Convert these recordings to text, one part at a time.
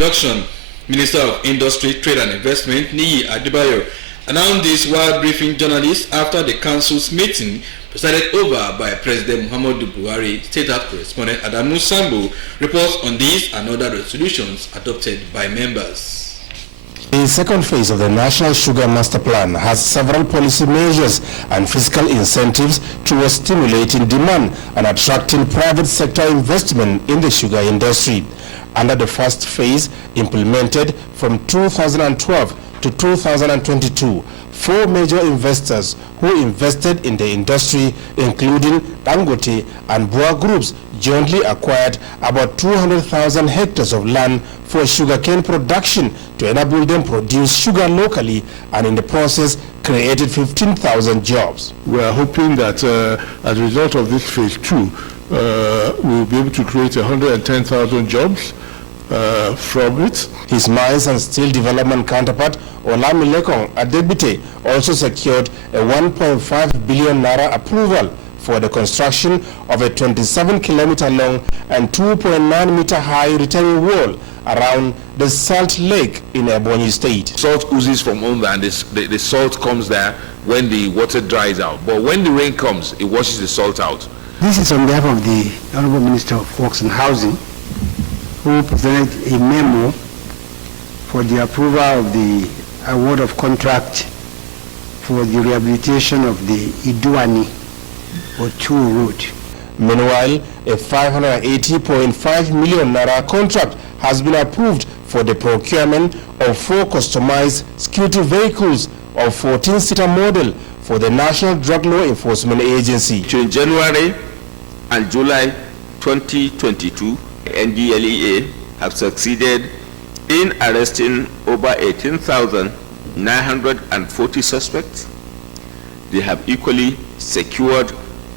Production. Minister of Industry, Trade and Investment, NTA Abeokuta, announced this while briefing journalists after the council's meeting presided over by President Muhammadu Buhari. State House correspondent Adamu Sambo reports on these and other resolutions adopted by members. The second phase of the National Sugar Master Plan has several policy measures and fiscal incentives towards stimulating demand and attracting private sector investment in the sugar industry. Under the first phase, implemented from 2012 to 2022, 4 major investors who invested in the industry, including Dangote and Boa Groups, jointly acquired about 200,000 hectares of land for sugarcane production to enable them produce sugar locally, and in the process created 15,000 jobs. We are hoping that as a result of this phase 2, we'll be able to create 110,000 jobs from it. His mines and steel development counterpart, Olamilekong Adebite, also secured a 1.5 billion naira approval for the construction of a 27-kilometer long and 2.9 meter high retaining wall around the Salt Lake in Ebonyi State. Salt oozes from under, and the salt comes there when the water dries out. But when the rain comes, it washes the salt out. This is on behalf of the Honorable Minister of Works and Housing, who presented a memo for the approval of the award of contract for the rehabilitation of the Iduani Otu Road. Meanwhile, a 580.5 million naira contract has been approved for the procurement of 4 customized security vehicles of 14-seater model for the National Drug Law Enforcement Agency. Between January and July 2022, NDLEA have succeeded in arresting over 18,940 suspects. They have equally secured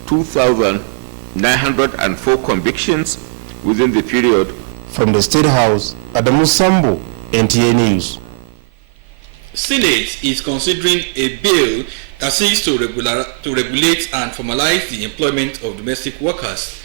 2,904 convictions within the period. From the State House, Adamu Sambo, NTA News. Senate is considering a bill that seeks to regulate and formalize the employment of domestic workers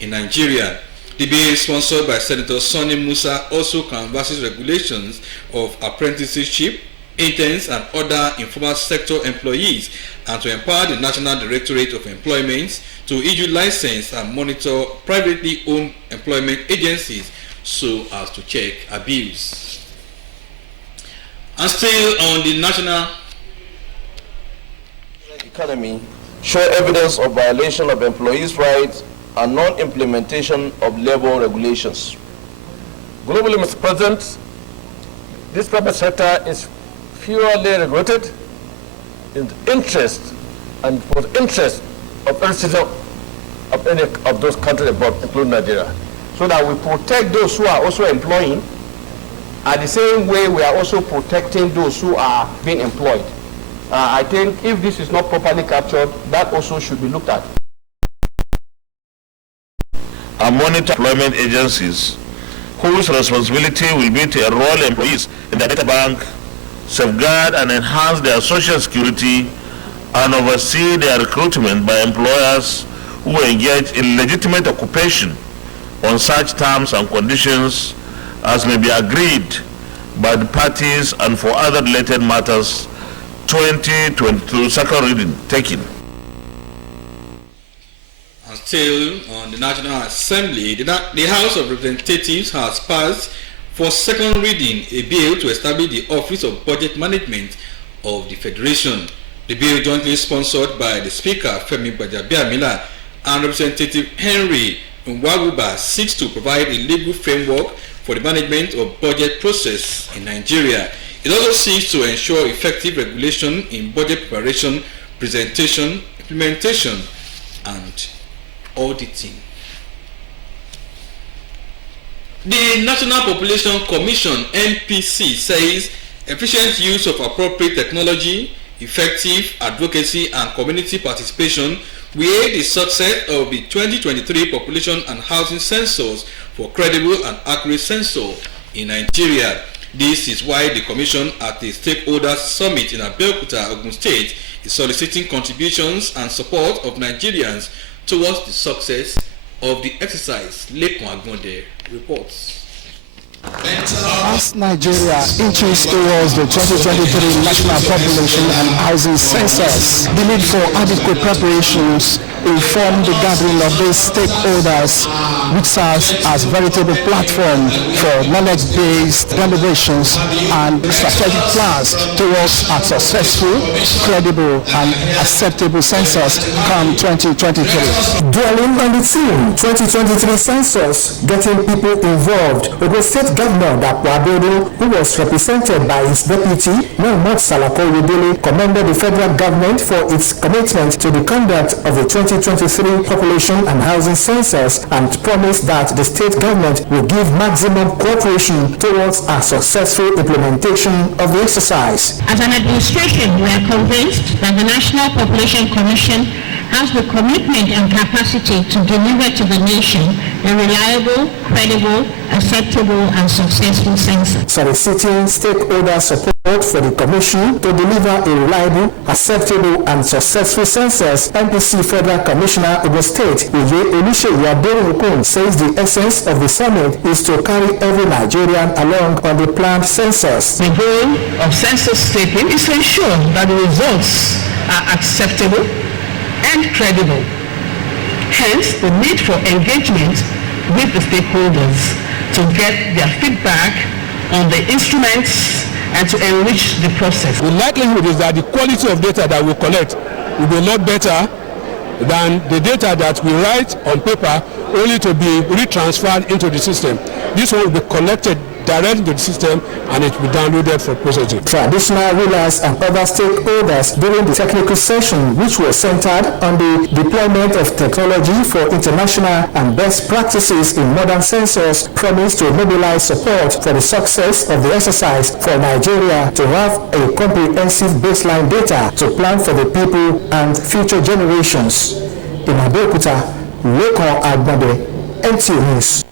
in Nigeria. The bill, sponsored by Senator Sonny Musa, also canvasses regulations of apprenticeship, interns and other informal sector employees, and to empower the National Directorate of Employment to issue license and monitor privately owned employment agencies so as to check abuse. And still on the national economy, show evidence of violation of employees' rights and non-implementation of labor regulations. Globally, Mr. President, this private sector is purely regulated in the interest and for the interest of every citizen of any of those countries abroad, including Nigeria, so that we protect those who are also employing, and the same way we are also protecting those who are being employed. I think if this is not properly captured, that also should be looked at. And monitor employment agencies whose responsibility will be to enroll employees in the data bank, safeguard and enhance their social security, and oversee their recruitment by employers who engage in legitimate occupation on such terms and conditions as may be agreed by the parties, and for other related matters. 2022 second reading taken. And still on the National Assembly, the House of Representatives has passed for second reading a bill to establish the Office of Budget Management of the Federation. The bill, jointly sponsored by the Speaker Femi Gbajabiamila and Representative Henry Nwaguba, seeks to provide a legal framework for the management of budget process in Nigeria. It also seeks to ensure effective regulation in budget preparation, presentation, implementation, and auditing. The National Population Commission, NPC, says efficient use of appropriate technology, effective advocacy, and community participation will aid the success of the 2023 Population and Housing Census for credible and accurate census in Nigeria. This is why the Commission at the Stakeholders Summit in Abeokuta, Ogun State, is soliciting contributions and support of Nigerians towards the success of the exercise. Lekon Agbonde reports. As Nigeria inches towards the 2023 National Population and Housing Census, the need for adequate preparations inform the gathering of these stakeholders, which serves as veritable platform for knowledge-based deliberations and strategic plans towards a successful, credible, and acceptable census come 2023. Dwelling on the theme 2023 census, getting people involved, Ogun State Governor Dapo Abiodun, who was represented by his deputy, Mohammed Salako Yedele, commended the federal government for its commitment to the conduct of the 2023 Population and Housing Census and promised that the state government will give maximum cooperation towards a successful implementation of the exercise. As an administration, we are convinced that the National Population Commission has the commitment and capacity to deliver to the nation a reliable, credible, acceptable, and successful census. Soliciting stakeholder support for the Commission to deliver a reliable, acceptable, and successful census, NPC Federal Commissioner of the State, Uye Oluseyi Adeokuta, says the essence of the summit is to carry every Nigerian along on the planned census. The goal of census taking is to ensure that the results are acceptable and credible. Hence, the need for engagement with the stakeholders to get their feedback on the instruments and to enrich the process. The likelihood is that the quality of data that we collect will be a lot better than the data that we write on paper only to be retransferred into the system. This one will be collected directly into the system and it will be downloaded for processing. Traditional rulers and other stakeholders during the technical session, which was centered on the deployment of technology for international and best practices in modern census, promised to mobilize support for the success of the exercise for Nigeria to have a comprehensive baseline data to plan for the people and future generations. In Abeokuta, Lekon Agbabe, NTA News.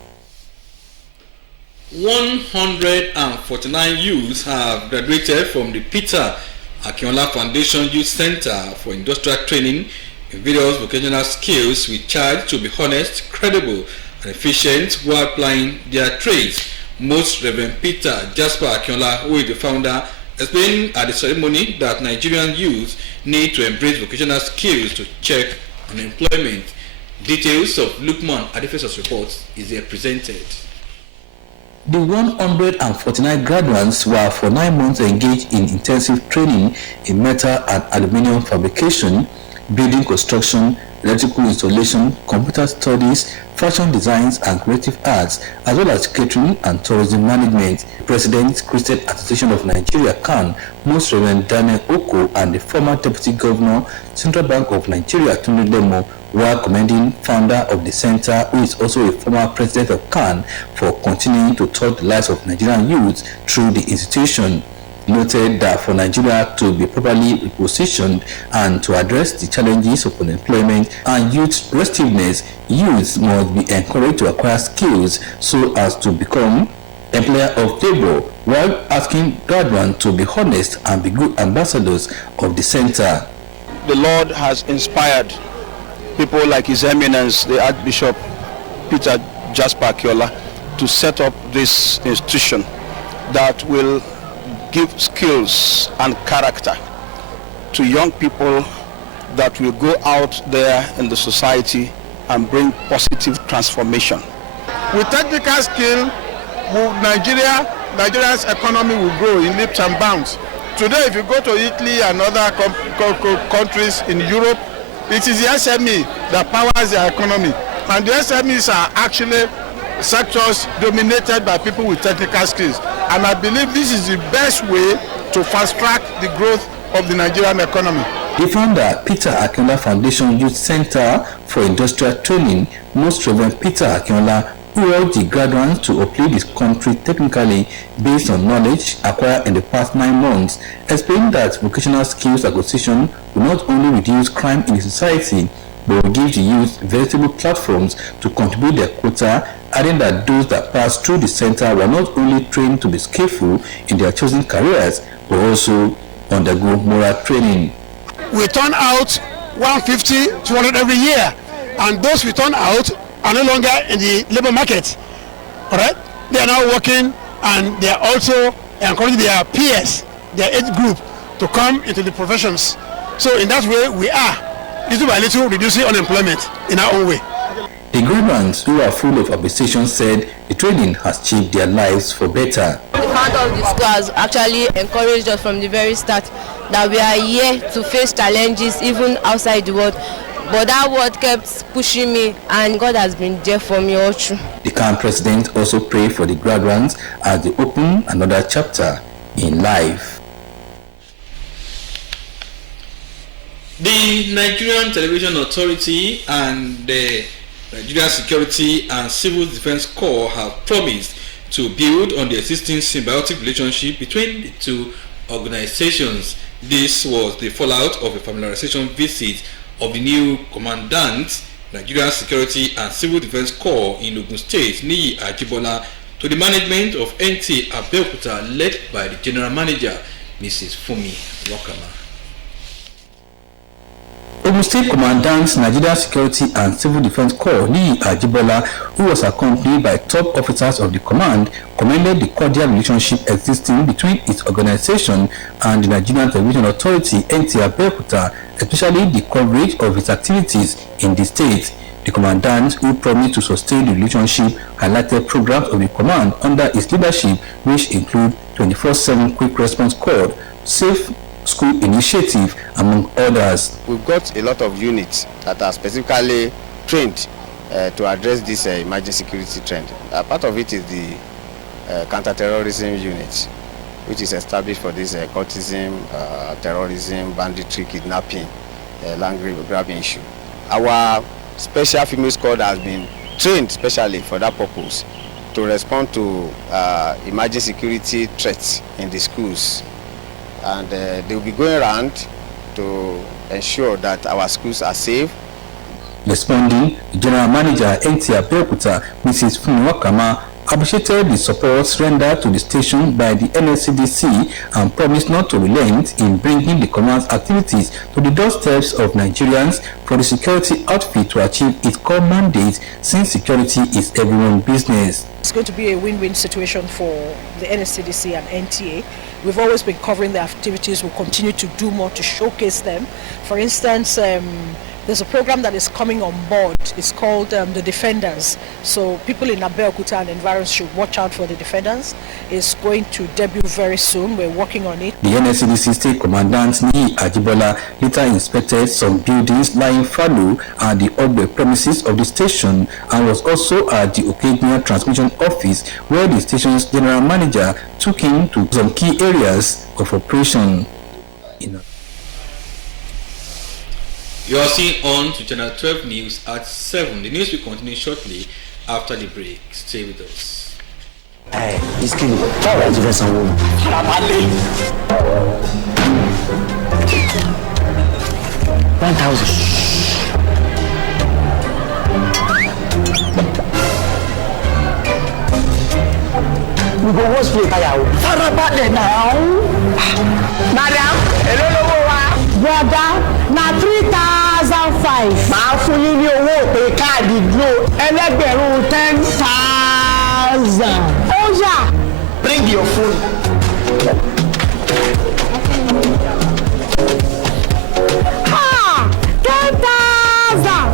149 youths have graduated from the Peter Akinola Foundation Youth Center for Industrial Training in various vocational skills with charge to be honest, credible, and efficient while applying their trades. Most Reverend Peter Jasper Akinola, who is the founder, explained at the ceremony that Nigerian youth need to embrace vocational skills to check unemployment. Details of Lukman Adefeso's report is here presented. The 149 graduates were for 9 months engaged in intensive training in metal and aluminium fabrication, building construction, electrical installation, computer studies, fashion designs and creative arts, as well as catering and tourism management. President, Christian Association of Nigeria (CAN), Most Reverend Daniel Oko, and the former Deputy Governor, Central Bank of Nigeria Tunde Lemo, were commending founder of the center, who is also a former president of CAN, for continuing to touch the lives of Nigerian youths through the institution. Noted that for Nigeria to be properly repositioned and to address the challenges of unemployment and youth restiveness, youths must be encouraged to acquire skills so as to become employer of labor, while asking graduates to be honest and be good ambassadors of the center. The Lord has inspired people like His Eminence, the Archbishop Peter Jasper Akinola, to set up this institution that will give skills and character to young people that will go out there in the society and bring transformation. With technical skill, Nigeria's economy will grow in leaps and bounds. Today, if you go to Italy and other countries in Europe, it is the SME that powers their economy. And the SMEs are actually sectors dominated by people with technical skills. And I believe this is the best way to fast-track the growth of the Nigerian economy. The founder, Peter Akinola Foundation Youth Center for Industrial Training, Most Reverend Peter Akinola, who urged the graduates to uplift this country technically based on knowledge acquired in the past 9 months, explained that vocational skills acquisition will not only reduce crime in the society, but will give the youth veritable platforms to contribute their quota, adding that those that pass through the center were not only trained to be skillful in their chosen careers, but also undergo moral training. We turn out 150, 200 every year, and those we turn out are no longer in the labor market. All right? they are now working, and they are also encouraging their peers, their age group, to come into the professions. So in that way, we are little by little reducing unemployment in our own way. The graduates who are full of appreciation said the training has changed their lives for better. The founder of the school has actually encouraged us from the very start that we are here to face challenges even outside the world. But that word kept pushing me, and God has been there for me all through. The current president also prayed for the graduates as they open another chapter in life. The Nigerian Television Authority and the Nigeria Security and Civil Defense Corps have promised to build on the existing symbiotic relationship between the two organizations. This was the fallout of a familiarization visit of the new commandant, Nigeria Security and Civil Defense Corps in Ogun State, Niyi Ajibola, to the management of NTA Abeokuta, led by the General Manager, Mrs. Fumi Lokama. Ogun State Commandant, Nigeria Security and Civil Defense Corps, Niyi Ajibola, who was accompanied by top officers of the command, commended the cordial relationship existing between its organization and the Nigerian Television Authority, NTA Abeokuta, especially the coverage of its activities in the state. The commandant, who promised to sustain the relationship, highlighted programs of the command under its leadership, which include 24/7 Quick Response Squad, Safe School Initiative, among others. We've got a lot of units that are specifically trained to address this emergency security trend. Part of it is the counter-terrorism unit, which is established for this cultism, terrorism, banditry, kidnapping, land grabbing issue. Our special female squad has been trained specially for that purpose, to respond to emergency security threats in the schools. And they will be going around to ensure that our schools are safe. Responding, the General Manager NTA Abeokuta, Mrs. Fumi Lokama, appreciated the support rendered to the station by the NSCDC and promised not to relent in bringing the command's activities to the doorsteps of Nigerians for the security outfit to achieve its core mandate, since security is everyone's business. It's going to be a win-win situation for the NSCDC and NTA. We've always been covering the activities. We'll continue to do more to showcase them. For instance, there's a program that is coming on board. It's called the Defenders. So people in Abeokuta and environs should watch out for the Defenders. It's going to debut very soon. We're working on it. The NSCDC State Commandant Niyi Ajibola later inspected some buildings lying fallow at the Ogbe premises of the station, and was also at the occasional transmission office, where the station's general manager took him to some key areas of operation. You are seeing on to Channel 12 News at 7. The news will continue shortly after the break. Stay with us. Hey, this kid, how are you dressing room? 1,000. We go watch play fire. Farabalẹ̀ now. Madam, hello lówó wa. Brother, na 3,005. Màá fún yín ní owó òpè káàdì Glo ẹlẹ́gbẹ̀rún 10,000. Ó yá. Bring your phone. Ah, 10,000.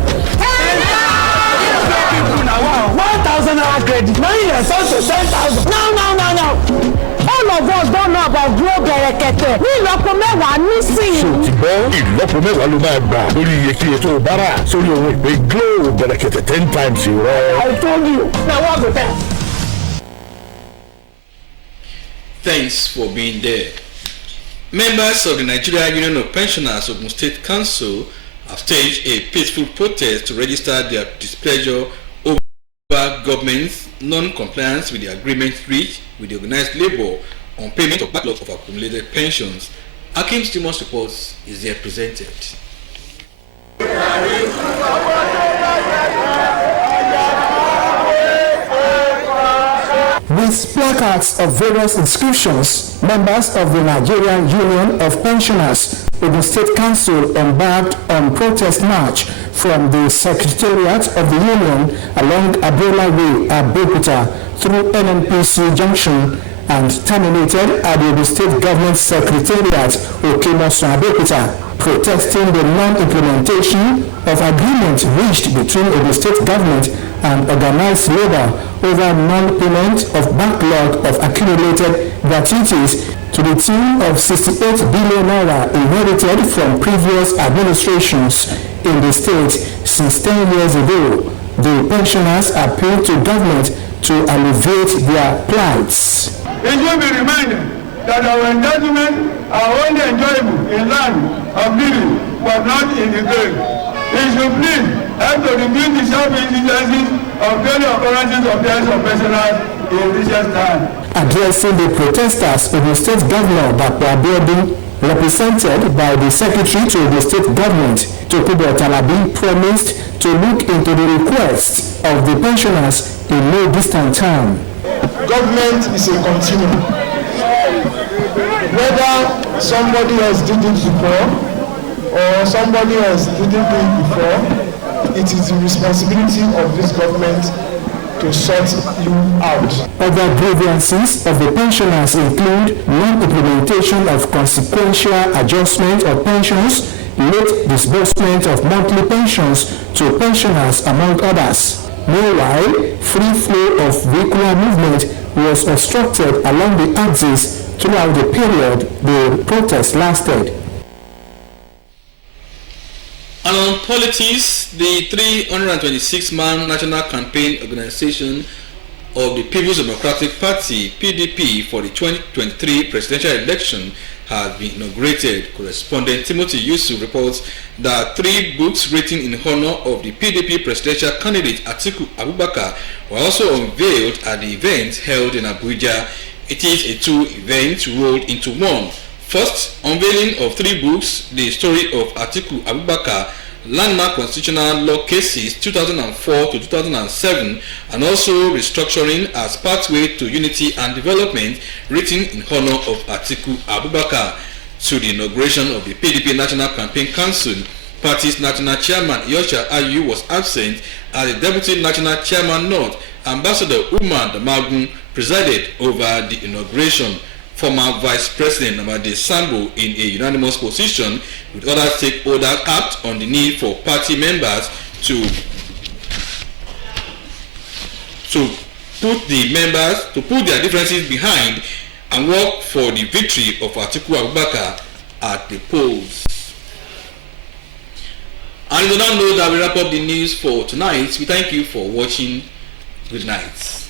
1,000 naira credit. Now you are to 10,000. No. All of us don't know about Glo Berekete. Ní ìlọ́po mẹ́wàá nísìnyí. Ṣé o ti gbọ́? Ìlọ́po mẹ́wàá ló máa gbà lórí iyekíye tó o bá rà sórí ohun ìpè Glo Berekete 10 times ìrọ̀. I told you. Now what go tell? Thanks for being there. Members of the Nigeria Union of Pensioners of Ogun State Council have staged a peaceful protest to register their displeasure over government's non-compliance with the agreement reached with the organized labor on payment of backlog of accumulated pensions. Akim Stimos reports is there presented. With placards of various inscriptions, members of the Nigerian Union of Pensioners, Ogun State Council embarked on protest march from the Secretariat of the Union along Abiola Way, Abeokuta, through NNPC Junction and terminated at the Ogun State Government Secretariat, NTA Abeokuta, protesting the non-implementation of agreement reached between Ogun State Government and organized labor over non-payment of backlog of accumulated gratuities to the tune of 68 billion naira inherited from previous administrations in the state since 10 years ago. The pensioners appealed to government to alleviate their plights. It should be reminded that our entitlements are only enjoyable in land and building, but not in the grave. It should please help to reduce the sharp incidences of daily occurrences of deaths of pensioners in recent time. Addressing the protesters, Ogun State Governor Dr. Abeokuta, represented by the Secretary to the State Government, Tokubo Talabi, promised to look into the requests of the pensioners in no distant time. Government is a continuum. Whether somebody else did it before or somebody else didn't do it before, it is the responsibility of this government to sort you out. Other grievances of the pensioners include non-implementation of consequential adjustment of pensions, late disbursement of monthly pensions to pensioners, among others. Meanwhile, free flow of vehicular movement was obstructed along the axis throughout the period the protest lasted. And on politics, the 326-man National Campaign Organization of the People's Democratic Party, PDP, for the 2023 presidential election has been inaugurated. Correspondent Timothy Yusuf reports that 3 books written in honor of the PDP presidential candidate Atiku Abubakar were also unveiled at the event held in Abuja. It is a 2 events rolled into one. First, unveiling of 3 books, the story of Atiku Abubakar, landmark constitutional law cases 2004 to 2007, and also restructuring as pathway to unity and development, written in honor of Atiku Abubakar. To the inauguration of the PDP National Campaign Council, party's national chairman Yosha Ayu was absent, as the deputy national chairman North, Ambassador Umar Damagun, presided over the inauguration. Former Vice President Namade Sambo, in a unanimous position with other stakeholders, act on the need for party members to put their differences behind and work for the victory of Atiku Abubakar at the polls. And you now know that we wrap up the news for tonight. We thank you for watching. Good night.